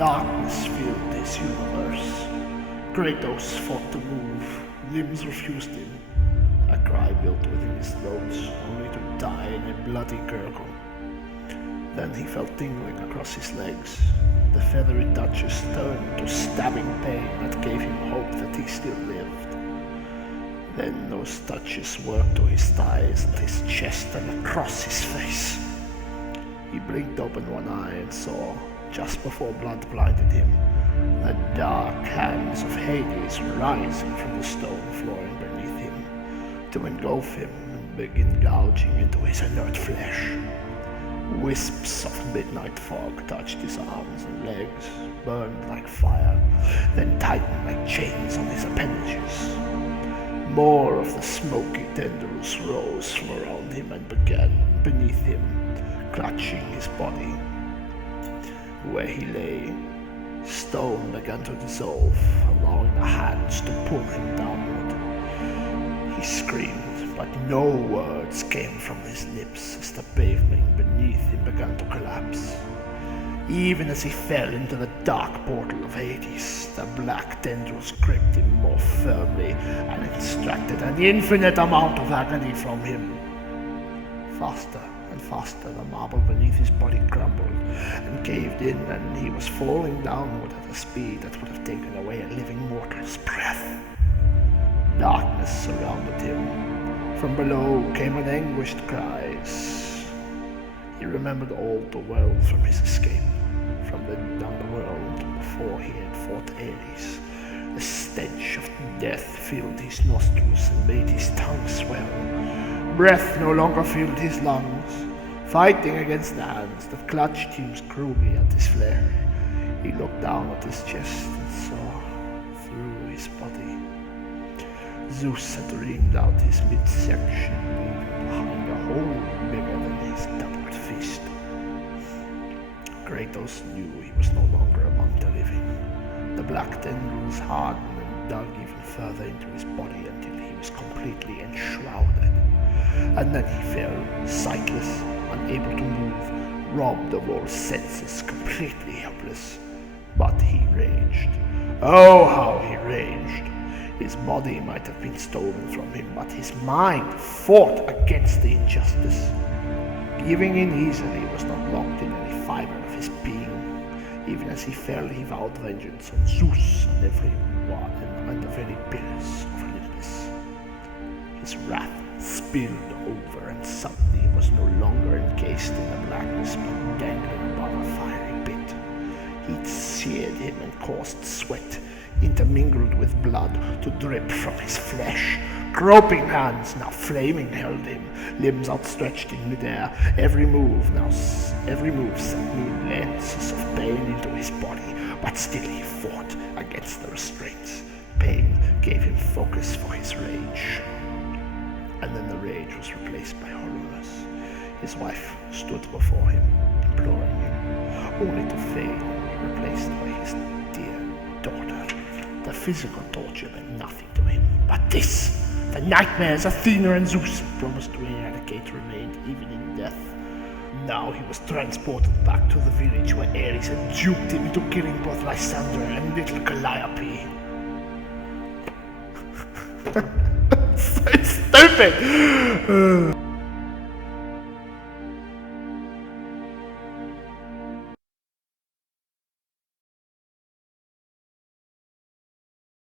Darkness filled his universe. Kratos fought to move. Limbs refused him. A cry built within his throat, only to die in a bloody gurgle. Then he felt tingling across his legs. The feathery touches turned to stabbing pain that gave him hope that he still lived. Then those touches worked to his thighs and his chest and across his face. He blinked open one eye and saw, just before blood blinded him, the dark hands of Hades rising from the stone flooring beneath him, to engulf him and begin gouging into his inert flesh. Wisps of midnight fog touched his arms and legs, burned like fire, then tightened like chains on his appendages. More of the smoky tendrils rose from around him and began beneath him, clutching his body. Where he lay, stone began to dissolve, allowing the hands to pull him downward. He screamed, but no words came from his lips as the pavement beneath him began to collapse. Even as he fell into the dark portal of Hades, the black tendrils gripped him more firmly and extracted an infinite amount of agony from him. Faster and faster the marble beneath his body crumbled and caved in, and he was falling downward at a speed that would have taken away a living mortal's breath. Darkness surrounded him. From below came an anguished cries. He remembered all too well from his escape from the underworld before he had fought Ares. The stench of death filled his nostrils and made his tongue swell. Breath no longer filled his lungs. Fighting against the hands that clutched him cruelly at his flesh, he looked down at his chest and saw through his body. Zeus had reamed out his midsection, leaving behind a hole bigger than his doubled fist. Kratos knew he was no longer among the living. The black tendrils hardened and dug even further into his body until he was completely enshrouded. And then he fell, sightless, unable to move, robbed of all senses, completely helpless. But he raged. Oh, how he raged! His body might have been stolen from him, but his mind fought against the injustice. Giving in easily was not locked in any fiber of his being. Even as he fell, he vowed vengeance on Zeus and everyone and the very pillars of Olympus. His wrath spilled over, and suddenly he was no longer encased in the blackness, but dangling above a fiery pit. He'd seared him and caused sweat, intermingled with blood, to drip from his flesh. Groping hands, now flaming, held him, limbs outstretched in midair. Every move sent new lances of pain into his body, but still he fought against the restraints. Pain gave him focus for his rage. And then the rage was replaced by hollowness. His wife stood before him, imploring him, only to fade and be replaced by his dear daughter. The physical torture meant nothing to him, but this, the nightmares Athena and Zeus had promised to eradicate, remained even in death. Now he was transported back to the village where Ares had duped him into killing both Lysander and little Calliope. So stupid!